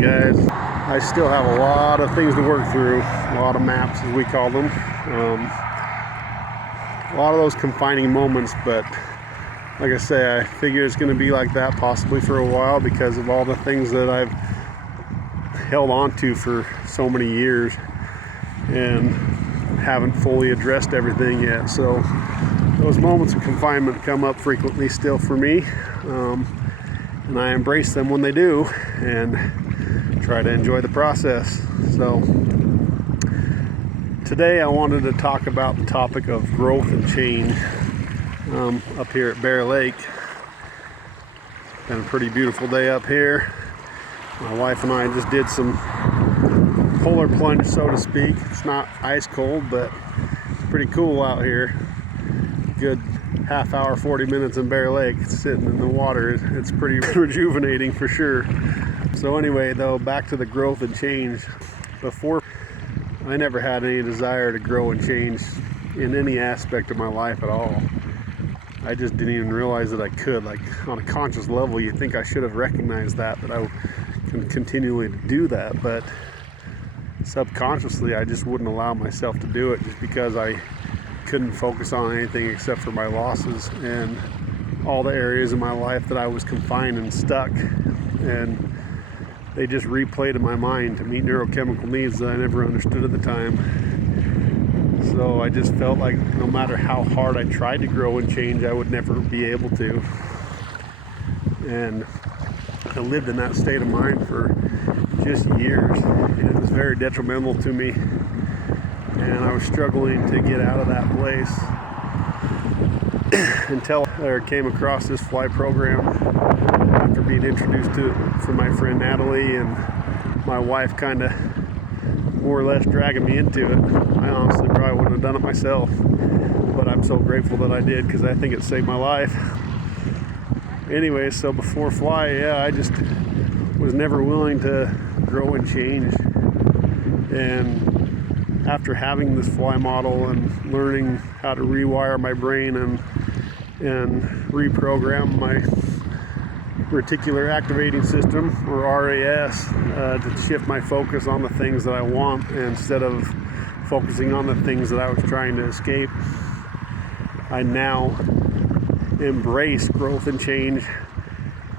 guys. I still have a lot of things to work through, a lot of maps as we call them. A lot of those confining moments, but like I say, I figure it's going to be like that possibly for a while because of all the things that I've held on to for so many years and haven't fully addressed everything yet. So those moments of confinement come up frequently still for me, and I embrace them when they do and try to enjoy the process. So today I wanted to talk about the topic of growth and change up here at Bear Lake. It's been a pretty beautiful day up here. My wife and I just did some polar plunge, so to speak. It's not ice cold, but it's pretty cool out here. Good half hour, 40 minutes in Bear Lake sitting in the water. It's pretty rejuvenating for sure. So anyway, though, back to the growth and change. Before, I never had any desire to grow and change in any aspect of my life at all. I just didn't even realize that I could. Like, on a conscious level, you think I should have recognized that I can continually do that, but subconsciously I just wouldn't allow myself to do it just because I couldn't focus on anything except for my losses and all the areas of my life that I was confined and stuck, and they just replayed in my mind to meet neurochemical needs that I never understood at the time. So I just felt like no matter how hard I tried to grow and change, I would never be able to. And I lived in that state of mind for just years, and it was very detrimental to me. And I was struggling to get out of that place until I came across this fly program after being introduced to it from my friend Natalie, and my wife kind of more or less dragging me into it. I honestly probably wouldn't have done it myself, but I'm so grateful that I did because I think it saved my life. Anyway, so before fly, I just was never willing to grow and change. And after having this fly model and learning how to rewire my brain and reprogram my reticular activating system, or RAS, to shift my focus on the things that I want instead of focusing on the things that I was trying to escape, I now embrace growth and change,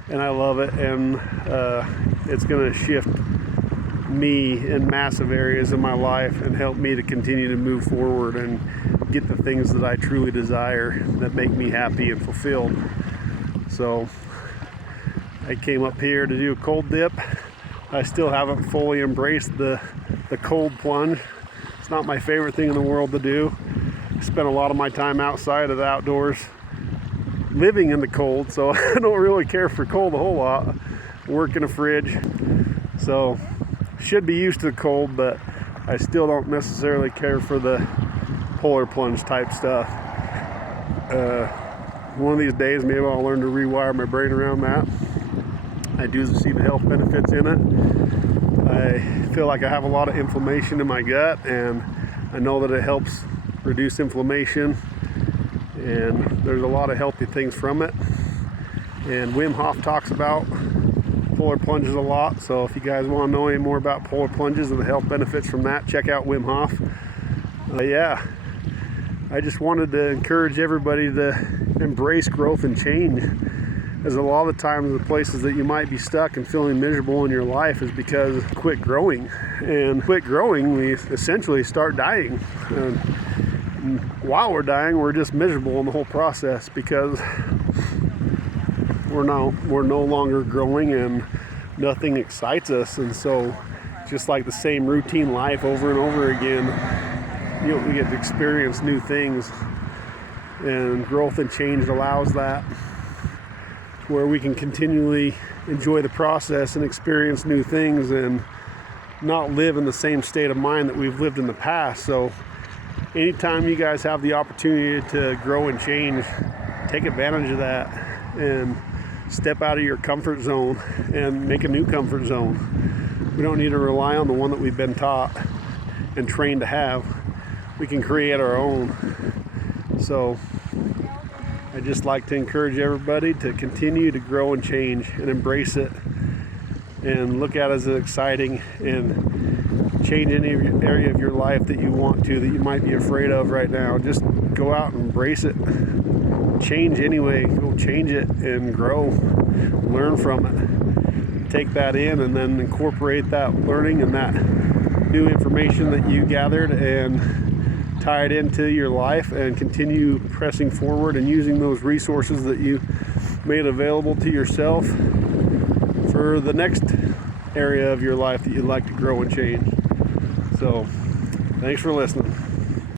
and I love it, and it's going to shift me in massive areas of my life and help me to continue to move forward and get the things that I truly desire that make me happy and fulfilled. So I came up here to do a cold dip. I still haven't fully embraced the cold plunge. It's not my favorite thing in the world to do. I spend a lot of my time outside of the outdoors living in the cold, so I don't really care for cold a whole lot. I work in a fridge, so should be used to the cold, but I still don't necessarily care for the polar plunge type stuff. One of these days maybe I'll learn to rewire my brain around that. I do see the health benefits in it. I feel like I have a lot of inflammation in my gut, and I know that it helps reduce inflammation, and there's a lot of healthy things from it. And Wim Hof talks about polar plunges a lot, so if you guys want to know any more about polar plunges and the health benefits from that, check out Wim Hof. I just wanted to encourage everybody to embrace growth and change, as a lot of the times the places that you might be stuck and feeling miserable in your life is because quit growing, and quit growing we essentially start dying, and while we're dying we're just miserable in the whole process because we're no longer growing and nothing excites us. And so just like the same routine life over and over again, we get to experience new things, and growth and change allows that, where we can continually enjoy the process and experience new things and not live in the same state of mind that we've lived in the past. So anytime you guys have the opportunity to grow and change, take advantage of that and step out of your comfort zone and make a new comfort zone. We don't need to rely on the one that we've been taught and trained to have. We can create our own. So I just like to encourage everybody to continue to grow and change and embrace it, and look at it as exciting, and change any area of your life that you want to, that you might be afraid of right now. Just go out and embrace it. Change anyway. Go change it and grow. Learn from it. Take that in and then incorporate that learning and that new information that you gathered and tie it into your life and continue pressing forward and using those resources that you made available to yourself for the next area of your life that you'd like to grow and change. So, thanks for listening.